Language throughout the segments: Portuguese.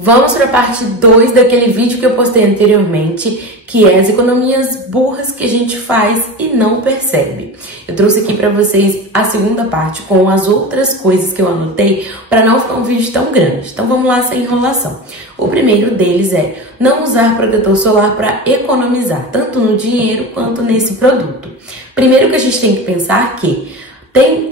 Vamos para a parte 2 daquele vídeo que eu postei anteriormente, que é as economias burras que a gente faz e não percebe. Eu trouxe aqui para vocês a segunda parte com as outras coisas que eu anotei para não ficar um vídeo tão grande. Então vamos lá sem enrolação. O primeiro deles é não usar protetor solar para economizar, tanto no dinheiro quanto nesse produto. Primeiro que a gente tem que pensar que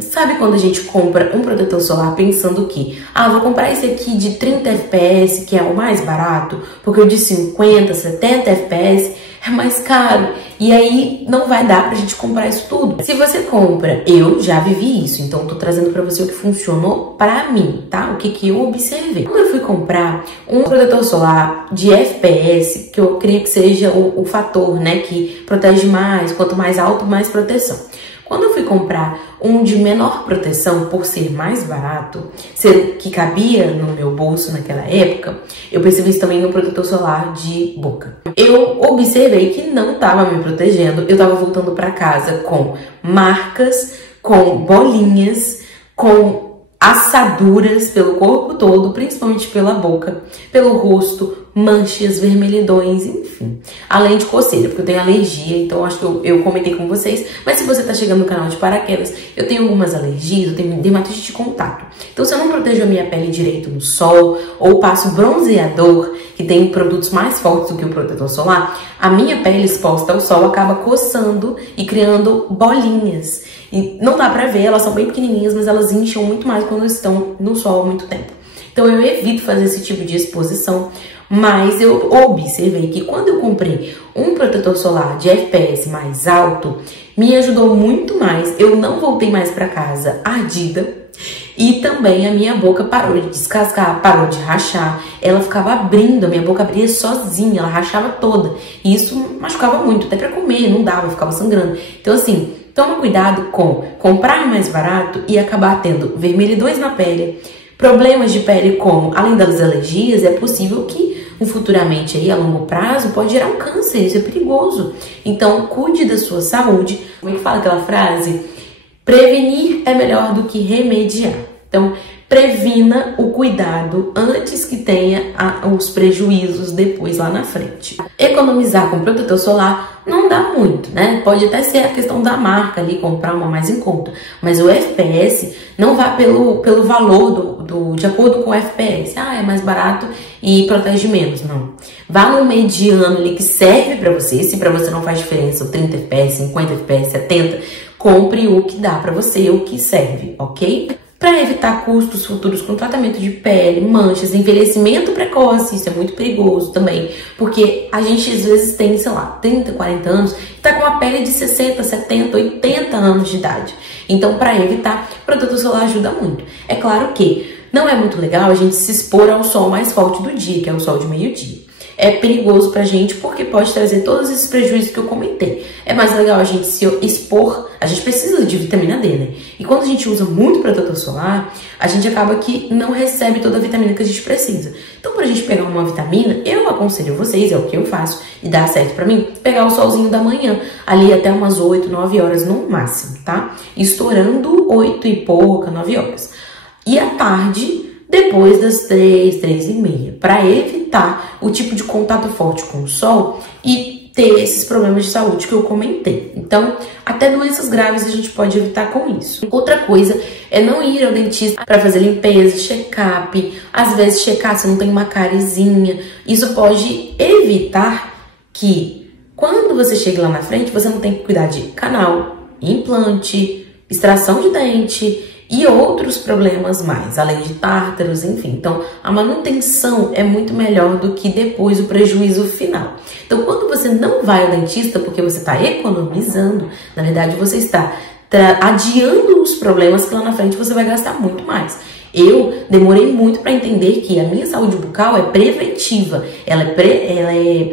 sabe quando a gente compra um protetor solar pensando que, vou comprar esse aqui de 30 FPS, que é o mais barato, porque o de 50, 70 FPS é mais caro, e aí não vai dar pra gente comprar isso tudo. Se você compra, eu já vivi isso, então tô trazendo pra você o que funcionou pra mim, tá? O que eu observei. Quando eu fui comprar um protetor solar de FPS, que eu creio que seja o fator, né, que protege mais, quanto mais alto, mais proteção. Quando eu fui comprar um de menor proteção, por ser mais barato, ser que cabia no meu bolso naquela época, eu percebi isso também no protetor solar de boca. Eu observei que não estava me protegendo, eu estava voltando para casa com marcas, com bolinhas, com assaduras pelo corpo todo, principalmente pela boca, pelo rosto, manchas, vermelhidões, enfim. Além de coceira, porque eu tenho alergia, então acho que eu comentei com vocês. Mas se você tá chegando no canal de paraquedas, eu tenho algumas alergias, eu tenho dermatite de contato. Então se eu não protejo a minha pele direito no sol, ou passo bronzeador, que tem produtos mais fortes do que o protetor solar, a minha pele exposta ao sol acaba coçando e criando bolinhas. E não dá pra ver, elas são bem pequenininhas, mas elas incham muito mais quando estão no sol há muito tempo. Então eu evito fazer esse tipo de exposição, mas eu observei que quando eu comprei um protetor solar de FPS mais alto, me ajudou muito mais. Eu não voltei mais pra casa ardida e também a minha boca parou de descascar, parou de rachar. Ela ficava abrindo, a minha boca abria sozinha, ela rachava toda. E isso machucava muito, até pra comer, não dava, eu ficava sangrando. Então assim, toma cuidado com comprar mais barato e acabar tendo vermelhidões na pele, problemas de pele como, além das alergias, é possível que futuramente aí, a longo prazo, pode gerar um câncer, isso é perigoso. Então, cuide da sua saúde. Como é que fala aquela frase? Prevenir é melhor do que remediar. Então, previna o cuidado antes que tenha os prejuízos depois lá na frente. Economizar com protetor solar não dá muito, né? Pode até ser a questão da marca ali, comprar uma mais em conta. Mas o FPS não vá pelo valor de acordo com o FPS. É mais barato e protege menos. Não. Vá no mediano ali que serve pra você. Se pra você não faz diferença o 30 FPS, 50 FPS, 70, compre o que dá pra você, o que serve, ok? Para evitar custos futuros com tratamento de pele, manchas, envelhecimento precoce, isso é muito perigoso também, porque a gente às vezes tem, sei lá, 30, 40 anos e tá com uma pele de 60, 70, 80 anos de idade. Então, para evitar, o protetor solar ajuda muito. É claro que não é muito legal a gente se expor ao sol mais forte do dia, que é o sol de meio-dia. É perigoso pra gente porque pode trazer todos esses prejuízos que eu comentei. É mais legal a gente se expor, a gente precisa de vitamina D, né? E quando a gente usa muito protetor solar, a gente acaba que não recebe toda a vitamina que a gente precisa. Então, pra gente pegar uma vitamina, eu aconselho vocês, é o que eu faço, e dá certo pra mim, pegar o solzinho da manhã, ali até umas 8, 9 horas no máximo, tá? Estourando 8 e pouca, 9 horas. E à tarde, depois das 3, 3h30, para evitar o tipo de contato forte com o sol e ter esses problemas de saúde que eu comentei. Então, até doenças graves a gente pode evitar com isso. Outra coisa é não ir ao dentista para fazer limpeza, check-up, às vezes checar se não tem uma carizinha. Isso pode evitar que, quando você chegue lá na frente, você não tem que cuidar de canal, implante, extração de dente e outros problemas mais, além de tártaros, enfim. Então, a manutenção é muito melhor do que depois o prejuízo final. Então, quando você não vai ao dentista porque você está economizando, na verdade, você está adiando os problemas que lá na frente você vai gastar muito mais. Eu demorei muito para entender que a minha saúde bucal é preventiva, ela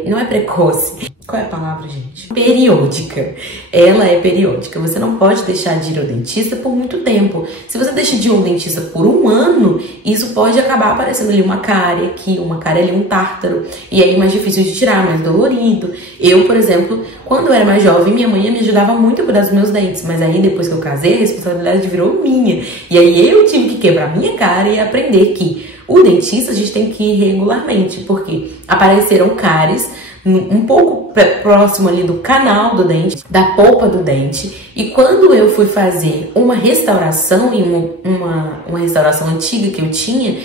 não é precoce. Qual é a palavra, gente? Periódica. Ela é periódica. Você não pode deixar de ir ao dentista por muito tempo. Se você deixa de ir ao dentista por um ano, isso pode acabar aparecendo ali uma cárie aqui, uma cárie ali, um tártaro. E aí é mais difícil de tirar, mais dolorido. Eu, por exemplo, quando eu era mais jovem, minha mãe me ajudava muito a cuidar dos meus dentes. Mas aí, depois que eu casei, a responsabilidade virou minha. E aí eu tive que quebrar minha cara e aprender que o dentista a gente tem que ir regularmente. Porque apareceram cáries um pouco próximo ali do canal do dente, da polpa do dente. E quando eu fui fazer uma restauração, em uma restauração antiga que eu tinha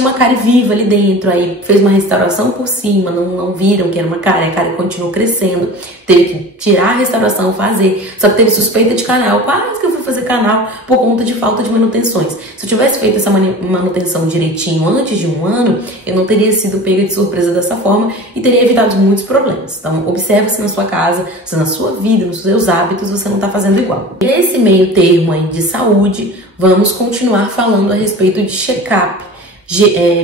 uma cárie viva ali dentro. Aí fez uma restauração por cima, não viram que era uma cárie, a cárie continuou crescendo, teve que tirar a restauração, fazer. Só que teve suspeita de canal, quase que eu fui fazer canal por conta de falta de manutenções. Se eu tivesse feito essa manutenção direitinho antes de um ano, eu não teria sido pega de surpresa dessa forma e teria evitado muitos problemas. Então observe se na sua casa, se na sua vida, nos seus hábitos, você não está fazendo igual. Nesse meio termo aí de saúde, vamos continuar falando a respeito de check-up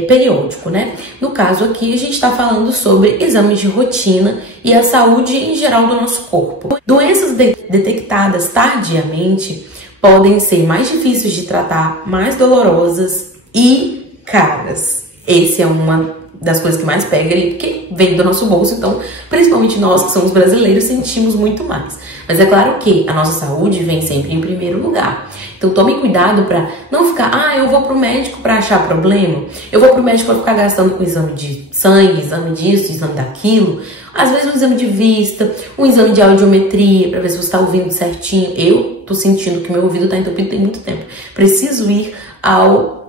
periódico, né? No caso aqui, a gente está falando sobre exames de rotina e a saúde em geral do nosso corpo. Doenças detectadas tardiamente podem ser mais difíceis de tratar, mais dolorosas e caras. Esse é uma das coisas que mais pega ali, porque vem do nosso bolso, então, principalmente nós que somos brasileiros, sentimos muito mais. Mas é claro que a nossa saúde vem sempre em primeiro lugar. Então tome cuidado para não ficar, eu vou pro médico para achar problema, eu vou pro médico para ficar gastando com exame de sangue, exame disso, exame daquilo, às vezes um exame de vista, um exame de audiometria para ver se você está ouvindo certinho. Eu tô sentindo que meu ouvido tá entupido tem muito tempo. Preciso ir ao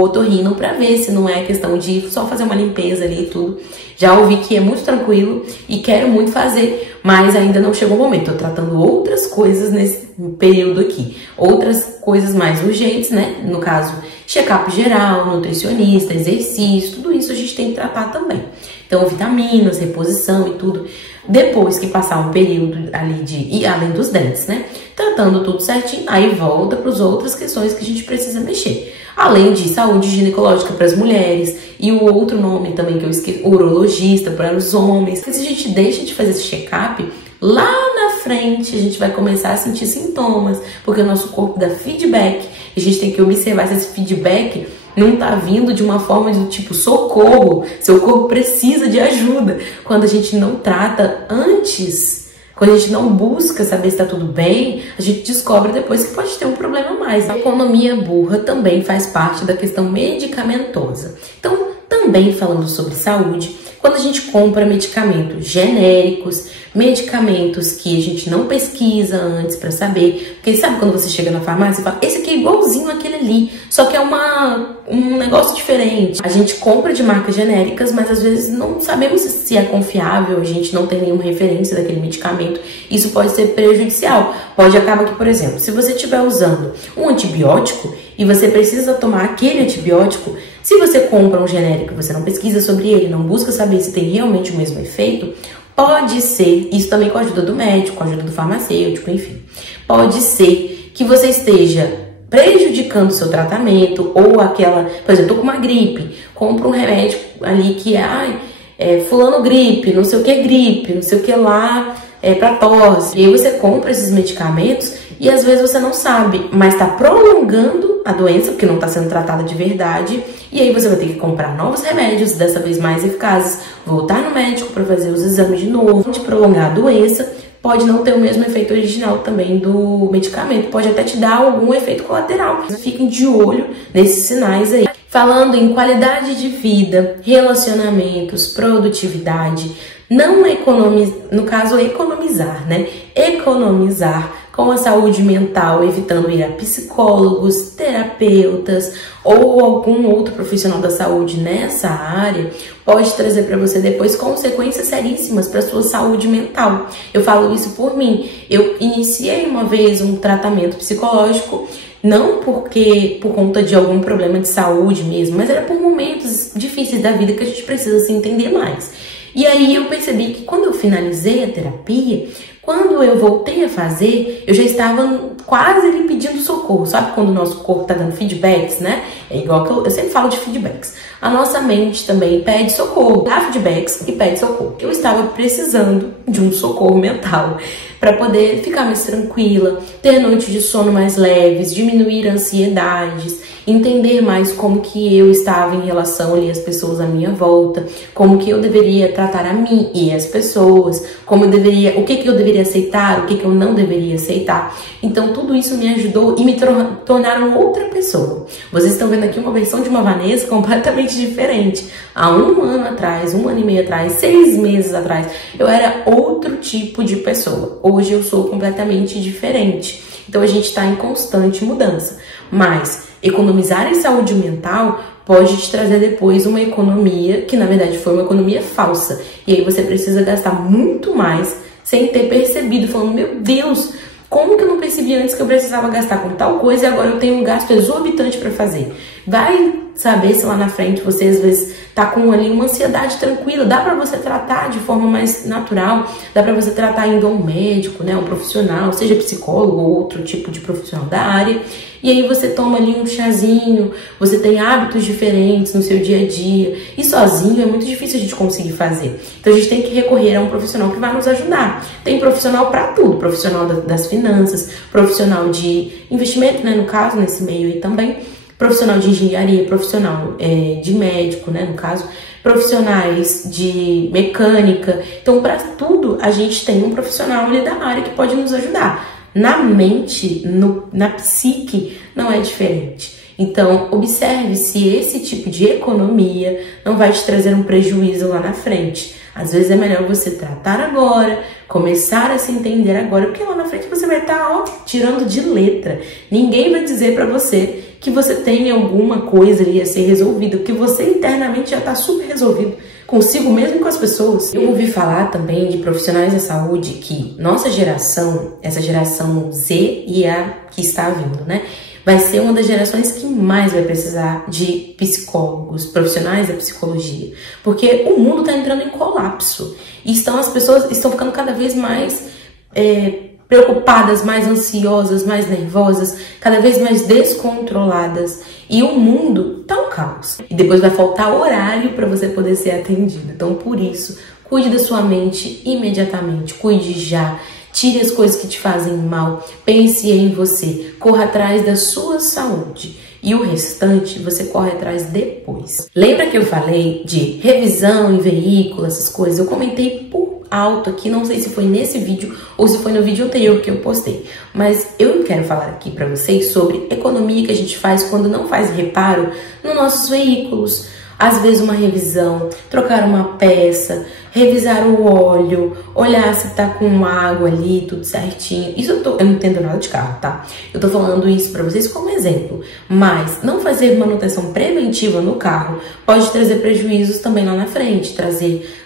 otorrino para ver se não é questão de só fazer uma limpeza ali e tudo. Já ouvi que é muito tranquilo e quero muito fazer, mas ainda não chegou o momento. Tô tratando outras coisas nesse período aqui, outras coisas mais urgentes, né? No caso, check-up geral, nutricionista, exercício, tudo isso a gente tem que tratar também. Então, vitaminas, reposição e tudo. Depois que passar um período ali e além dos dentes, né? Tratando tudo certinho, aí volta para as outras questões que a gente precisa mexer. Além de saúde ginecológica para as mulheres e o outro nome também que eu esqueci, urologista para os homens. Se a gente deixa de fazer esse check-up, lá na frente a gente vai começar a sentir sintomas, porque o nosso corpo dá feedback. A gente tem que observar se esse feedback não tá vindo de uma forma do tipo socorro, seu corpo precisa de ajuda. Quando a gente não trata antes, quando a gente não busca saber se tá tudo bem, a gente descobre depois que pode ter um problema mais. A economia burra também faz parte da questão medicamentosa. Então, também falando sobre saúde, quando a gente compra medicamentos genéricos, medicamentos que a gente não pesquisa antes para saber, porque sabe quando você chega na farmácia e fala, esse aqui é igualzinho àquele ali, só que é um negócio diferente. A gente compra de marcas genéricas, mas às vezes não sabemos se é confiável, a gente não tem nenhuma referência daquele medicamento, isso pode ser prejudicial. Pode acabar que, por exemplo, se você estiver usando um antibiótico e você precisa tomar aquele antibiótico, se você compra um genérico, você não pesquisa sobre ele, não busca saber se tem realmente o mesmo efeito, pode ser, isso também com a ajuda do médico, com a ajuda do farmacêutico, enfim, pode ser que você esteja prejudicando o seu tratamento ou aquela, por exemplo, eu tô com uma gripe, compro um remédio ali que é fulano gripe, não sei o que lá, pra tosse. E aí você compra esses medicamentos e às vezes você não sabe, mas tá prolongando a doença, porque não tá sendo tratada de verdade, e aí você vai ter que comprar novos remédios, dessa vez mais eficazes, voltar no médico para fazer os exames de novo, de prolongar a doença. Pode não ter o mesmo efeito original também do medicamento, pode até te dar algum efeito colateral. Fiquem de olho nesses sinais aí. Falando em qualidade de vida, relacionamentos, produtividade, não economizar, no caso economizar, né? Economizar com a saúde mental, evitando ir a psicólogos, terapeutas ou algum outro profissional da saúde nessa área, pode trazer para você depois consequências seríssimas para sua saúde mental. Eu falo isso por mim. Eu iniciei uma vez um tratamento psicológico, não por conta de algum problema de saúde mesmo, mas era por momentos difíceis da vida que a gente precisa se entender mais. E aí eu percebi que quando eu finalizei a terapia, Quando eu voltei a fazer, eu já estava quase ali pedindo socorro. Sabe quando o nosso corpo tá dando feedbacks, né? É igual que eu sempre falo de feedbacks. A nossa mente também pede socorro, dá feedbacks e pede socorro. Eu estava precisando de um socorro mental para poder ficar mais tranquila, ter noites de sono mais leves, diminuir ansiedades, entender mais como que eu estava em relação ali às pessoas à minha volta, como que eu deveria tratar a mim e as pessoas, como eu deveria, o que que eu deveria aceitar, o que que eu não deveria aceitar. Então tudo isso me ajudou e me tornaram outra pessoa. Vocês estão vendo aqui uma versão de uma Vanessa completamente diferente. Há um ano atrás, 1 ano e meio atrás, 6 meses atrás, eu era outro tipo de pessoa. Hoje eu sou completamente diferente. Então a gente está em constante mudança. Mas economizar em saúde mental pode te trazer depois uma economia que na verdade foi uma economia falsa. E aí você precisa gastar muito mais sem ter percebido, falando, meu Deus, como que eu não percebi antes que eu precisava gastar com tal coisa e agora eu tenho um gasto exorbitante para fazer? Vai saber se lá na frente você às vezes tá com ali uma ansiedade tranquila, dá para você tratar de forma mais natural, dá para você tratar indo a um médico, né, um profissional, seja psicólogo ou outro tipo de profissional da área. E aí você toma ali um chazinho, você tem hábitos diferentes no seu dia a dia. E sozinho é muito difícil a gente conseguir fazer. Então a gente tem que recorrer a um profissional que vai nos ajudar. Tem profissional para tudo, profissional das finanças, profissional de investimento, né, no caso, nesse meio aí também, profissional de engenharia, profissional de médico, né, no caso, profissionais de mecânica. Então, para tudo, a gente tem um profissional ali da área que pode nos ajudar. Na mente, na psique, não é diferente. Então, observe se esse tipo de economia não vai te trazer um prejuízo lá na frente. Às vezes é melhor você tratar agora, começar a se entender agora, porque lá na frente você vai estar, tirando de letra. Ninguém vai dizer para você que você tem alguma coisa ali a ser resolvida, porque você internamente já está super resolvido consigo mesmo e com as pessoas. Eu ouvi falar também de profissionais da saúde que nossa geração, essa geração Z e a que está vindo, né, vai ser uma das gerações que mais vai precisar de psicólogos, profissionais da psicologia, porque o mundo está entrando em colapso e as pessoas estão ficando cada vez mais preocupadas, mais ansiosas, mais nervosas, cada vez mais descontroladas. E o mundo tá um caos. E depois vai faltar horário para você poder ser atendido. Então, por isso, cuide da sua mente imediatamente. Cuide já. Tire as coisas que te fazem mal. Pense em você. Corra atrás da sua saúde. E o restante você corre atrás depois. Lembra que eu falei de revisão em veículo, essas coisas? Eu comentei por alto aqui, não sei se foi nesse vídeo ou se foi no vídeo anterior que eu postei, mas eu quero falar aqui para vocês sobre economia que a gente faz quando não faz reparo nos nossos veículos. Às vezes uma revisão, trocar uma peça, revisar o óleo, olhar se tá com água ali, tudo certinho. Isso eu não entendo nada de carro, tá? Eu tô falando isso pra vocês como exemplo. Mas não fazer manutenção preventiva no carro pode trazer prejuízos também lá na frente, trazer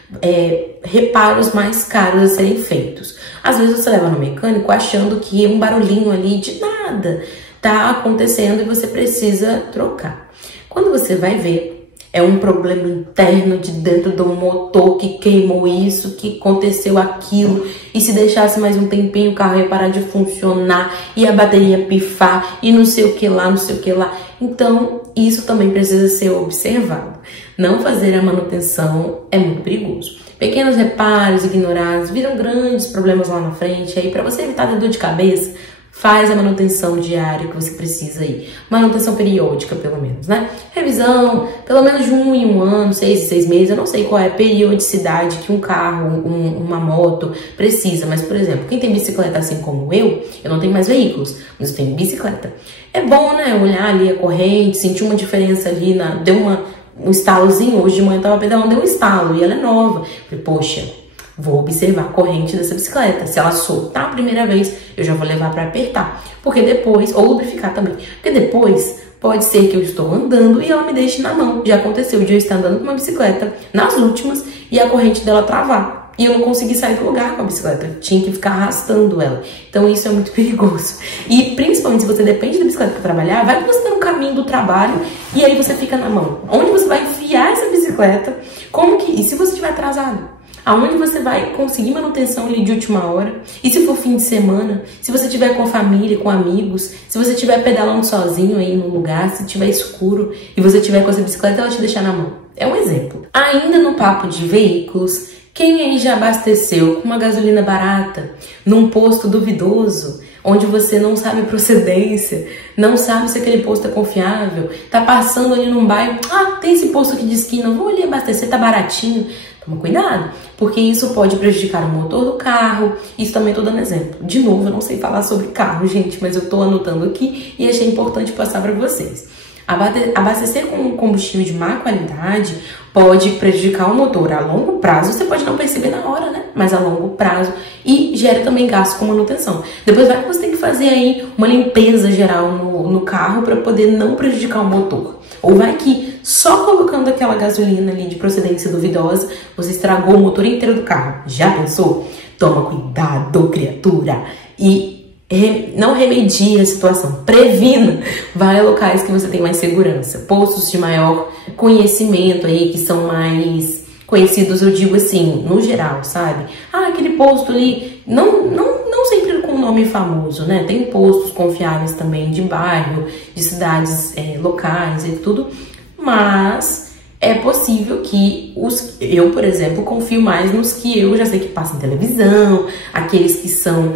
reparos mais caros a serem feitos. Às vezes você leva no mecânico achando que um barulhinho ali de nada tá acontecendo e você precisa trocar. Quando você vai ver, é um problema interno de dentro do motor que queimou isso, que aconteceu aquilo. E se deixasse mais um tempinho, o carro ia parar de funcionar e a bateria pifar e não sei o que lá, não sei o que lá. Então, isso também precisa ser observado. Não fazer a manutenção é muito perigoso. Pequenos reparos ignorados viram grandes problemas lá na frente. Aí, para você evitar dor de cabeça, faz a manutenção diária que você precisa aí. Manutenção periódica, pelo menos, né? Revisão, pelo menos de 1 em 1 ano, 6 em 6 meses. Eu não sei qual é a periodicidade que um carro, uma moto precisa. Mas, por exemplo, quem tem bicicleta assim como eu não tenho mais veículos, mas eu tenho bicicleta. É bom, né? Olhar ali a corrente, sentir uma diferença ali, deu um estalozinho. Hoje de manhã eu tava pedalando, deu um estalo e ela é nova. Falei, poxa, vou observar a corrente dessa bicicleta. Se ela soltar a primeira vez, eu já vou levar para apertar. Porque depois, ou lubrificar também. Porque depois, pode ser que eu estou andando e ela me deixe na mão. Já aconteceu de eu estar andando com uma bicicleta nas últimas e a corrente dela travar. E eu não consegui sair do lugar com a bicicleta. Eu tinha que ficar arrastando ela. Então isso é muito perigoso. E principalmente se você depende da bicicleta para trabalhar, vai que você está no caminho do trabalho e aí você fica na mão. Onde você vai enfiar essa bicicleta? E se você estiver atrasado? aonde você vai conseguir manutenção ali de última hora. E se for fim de semana, se você tiver com a família, com amigos, se você estiver pedalando sozinho aí no lugar, se tiver escuro e você tiver com essa bicicleta, ela te deixar na mão. É um exemplo. Ainda no papo de veículos, quem aí já abasteceu com uma gasolina barata, num posto duvidoso, onde você não sabe a procedência, não sabe se aquele posto é confiável, tá passando ali num bairro, tem esse posto aqui de esquina, vou ali abastecer, tá baratinho. Toma cuidado, porque isso pode prejudicar o motor do carro. Isso também tô dando exemplo. De novo, eu não sei falar sobre carro, gente, mas eu tô anotando aqui e achei importante passar para vocês. Abastecer com combustível de má qualidade pode prejudicar o motor a longo prazo. Você pode não perceber na hora, né? Mas a longo prazo. E gera também gasto com manutenção. Depois vai que você tem que fazer aí uma limpeza geral no carro para poder não prejudicar o motor. Ou vai que só colocando aquela gasolina ali de procedência duvidosa, você estragou o motor inteiro do carro. Já pensou? Toma cuidado, criatura! E não remedie a situação, previna. Vai a locais que você tem mais segurança, postos de maior conhecimento aí, que são mais conhecidos, eu digo assim, no geral, sabe? Aquele posto ali, não sempre com nome famoso, né? Tem postos confiáveis também de bairro, de cidades locais e tudo, mas é possível que eu, por exemplo, confio mais nos que eu já sei que passam em televisão, aqueles que são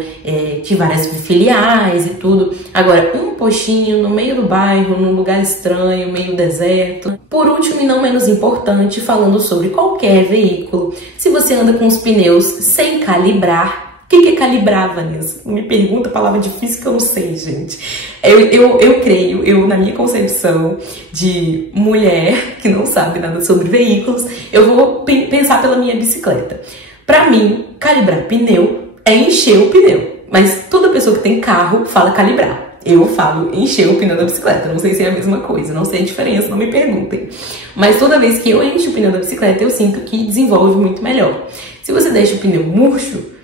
de várias filiais e tudo. Agora, um postinho no meio do bairro, num lugar estranho, meio deserto. Por último e não menos importante, falando sobre qualquer veículo, se você anda com os pneus sem calibrar. O que é calibrar, Vanessa? Não me pergunta, palavra difícil que eu não sei, gente. Eu creio, na minha concepção de mulher que não sabe nada sobre veículos, eu vou pensar pela minha bicicleta. Pra mim, calibrar pneu é encher o pneu. Mas toda pessoa que tem carro fala calibrar. Eu falo encher o pneu da bicicleta. Não sei se é a mesma coisa, não sei a diferença, não me perguntem. Mas toda vez que eu encho o pneu da bicicleta, eu sinto que desenvolve muito melhor. Se você deixa o pneu murcho,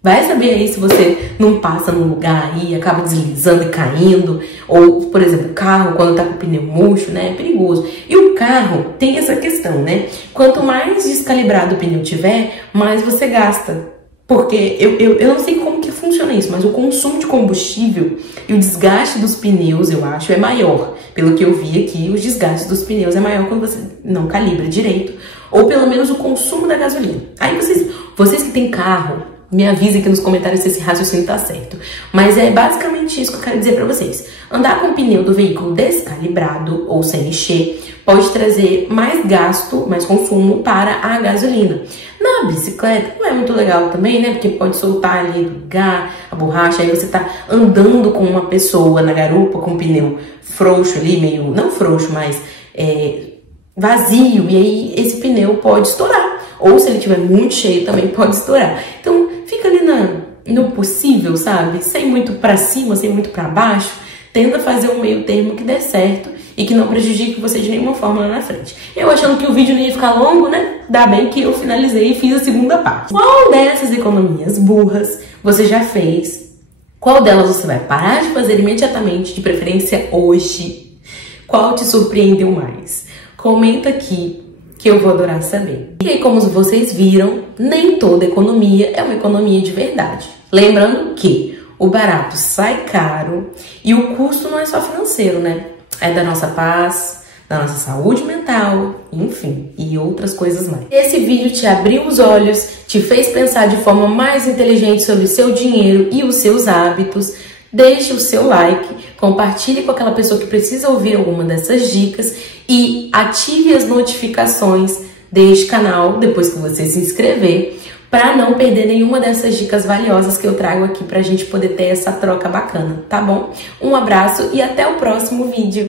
vai saber aí se você não passa num lugar aí, acaba deslizando e caindo. Ou, por exemplo, o carro, quando tá com o pneu murcho, né, é perigoso. E o carro tem essa questão, né? Quanto mais descalibrado o pneu tiver, mais você gasta. Porque eu não sei como que funciona isso, mas o consumo de combustível e o desgaste dos pneus, eu acho, é maior. Pelo que eu vi aqui, os desgastes dos pneus é maior quando você não calibra direito. Ou pelo menos o consumo da gasolina. Aí vocês que têm carro, me avisem aqui nos comentários se esse raciocínio tá certo. Mas é basicamente isso que eu quero dizer pra vocês. Andar com o pneu do veículo descalibrado ou sem mexer pode trazer mais gasto, mais consumo para a gasolina. Na bicicleta não é muito legal também, né? Porque pode soltar ali do lugar, a borracha, aí você tá andando com uma pessoa na garupa com o pneu frouxo ali, meio, não frouxo, mas vazio, e aí esse pneu pode estourar. Ou se ele estiver muito cheio também pode estourar. Então fica ali no possível, sabe? Sem muito pra cima, sem muito pra baixo. Tenta fazer um meio termo que dê certo e que não prejudique você de nenhuma forma lá na frente. Eu achando que o vídeo não ia ficar longo, né? Dá bem que eu finalizei e fiz a segunda parte. Qual dessas economias burras você já fez? Qual delas você vai parar de fazer imediatamente, de preferência hoje? Qual te surpreendeu mais? Comenta aqui que eu vou adorar saber. E aí, como vocês viram, nem toda economia é uma economia de verdade. Lembrando que o barato sai caro e o custo não é só financeiro, né? É da nossa paz, da nossa saúde mental, enfim, e outras coisas mais. Esse vídeo te abriu os olhos, te fez pensar de forma mais inteligente sobre o seu dinheiro e os seus hábitos. Deixe o seu like, compartilhe com aquela pessoa que precisa ouvir alguma dessas dicas e ative as notificações deste canal depois que você se inscrever, para não perder nenhuma dessas dicas valiosas que eu trago aqui pra gente poder ter essa troca bacana, tá bom? Um abraço e até o próximo vídeo!